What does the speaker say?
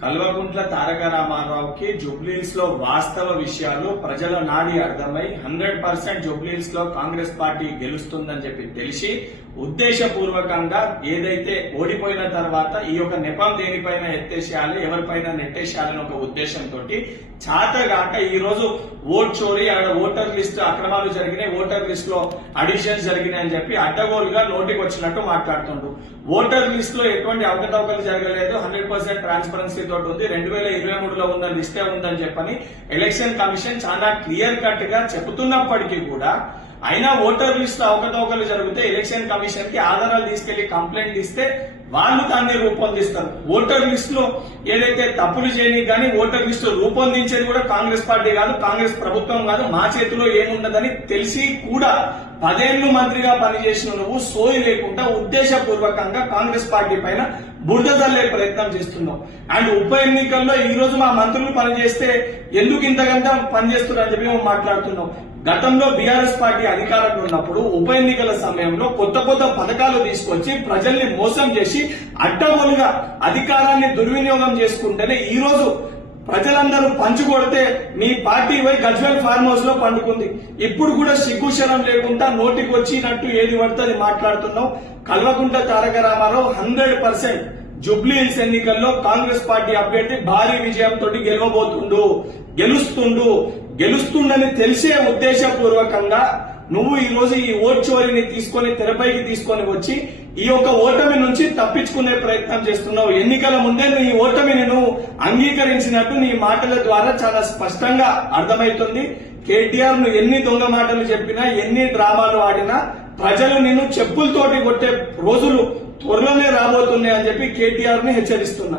కల్వకుంట్ల తారక రామారావుకి జుబ్లీన్స్లో వాస్తవ విషయాలు ప్రజల నాడి అర్థమై హండ్రెడ్ పర్సెంట్ జుబ్లీన్స్లో కాంగ్రెస్ పార్టీ గెలుస్తుందని చెప్పి తెలిసి ఉద్దేశపూర్వకంగా ఏదైతే ఓడిపోయిన తర్వాత ఈ యొక్క నెపం దేనిపైన ఎత్తేసేయాలి ఎవరిపైన నెట్టేసేయాలని ఒక ఉద్దేశంతో చాతగాక ఈ రోజు ఓట్ చోరీ ఆడ ఓటర్ లిస్ట్ అక్రమాలు జరిగినాయి ఓటర్ లిస్ట్లో అడిషన్స్ జరిగినాయి అని చెప్పి అడ్డగోలుగా నోటికి వచ్చినట్టు మాట్లాడుతుండ్రు. ఓటర్ లిస్ట్లో ఎటువంటి అవకతవకలు జరగలేదు హండ్రెడ్ పర్సెంట్ ట్రాన్స్పరెన్సీ తోటి ఉంది. రెండు వేల ఇరవై మూడులో ఉన్న లిస్టే ఉందని చెప్పని ఎలక్షన్ కమిషన్ చాలా క్లియర్ కట్గా చెబుతున్నప్పటికీ కూడా అయినా ఓటర్ లిస్ట్ అవకతవకలు జరిగితే ఎలక్షన్ కమిషన్కి ఆధారాలు తీసుకెళ్ళి కంప్లైంట్ ఇస్తే వాళ్ళు దాన్ని రూపొందిస్తారు. ఓటర్ లిస్ట్లో ఏదైతే తప్పులు చేయని కానీ ఓటర్ లిస్ట్ రూపొందించేది కూడా కాంగ్రెస్ పార్టీ కాదు కాంగ్రెస్ ప్రభుత్వం కాదు మా చేతిలో ఏముండదని తెలిసి కూడా పదేళ్ళు మంత్రిగా పనిచేసిన నువ్వు సోయి లేకుండా ఉద్దేశపూర్వకంగా కాంగ్రెస్ పార్టీ పైన బురద చల్లే ప్రయత్నం చేస్తున్నావు. అండ్ ఉప ఎన్నికల్లో ఈ రోజు మా మంత్రులు పనిచేస్తే ఎందుకు ఇంతకంటే పనిచేస్తున్నారని చెప్పి మేము మాట్లాడుతున్నాం. గతంలో బీఆర్ఎస్ పార్టీ అధికారంలో ఉన్నప్పుడు ఉప ఎన్నికల సమయంలో కొత్త కొత్త పథకాలు తీసుకొచ్చి ప్రజల్ని మోసం చేసి అడ్డగోలుగా అధికారాన్ని దుర్వినియోగం చేసుకుంటేనే ఈ రోజు ప్రజలందరూ పంచుకొడితే మీ పార్టీ పోయి గజ్వేల్ ఫార్మ్ హౌస్లో పండుకుంది. ఇప్పుడు కూడా సిగ్గుశరం లేకుండా నోటికి వచ్చినట్టు ఏది పడుతుంది మాట్లాడుతున్నాం Kalvakuntla Taraka Rama Rao hundred percent Jubilee Hills ఎన్నికల్లో కాంగ్రెస్ పార్టీ అభ్యర్థి భారీ విజయంతో గెలవబోతుండు. గెలుస్తుండు. గెలుస్తుండని తెలిసే ఉద్దేశపూర్వకంగా నువ్వు ఈ రోజు ఈ ఓట్ తీసుకొని తెరపైకి తీసుకొని వచ్చి ఈ యొక్క ఓటమి నుంచి తప్పించుకునే ప్రయత్నం చేస్తున్నావు. ఎన్నికల ముందే నువ్వు ఈ ఓటమిని నువ్వు అంగీకరించినట్టు నీ మాటల ద్వారా చాలా స్పష్టంగా అర్థమవుతుంది. కేటీఆర్ నువ్వు ఎన్ని దొంగ మాటలు చెప్పినా ఎన్ని డ్రామాలు ఆడినా ప్రజలు నిన్ను చెప్పులతోటి కొట్టే రోజులు త్వరలోనే రాబోతున్నాయి అని చెప్పి కేటీఆర్ని హెచ్చరిస్తున్నా.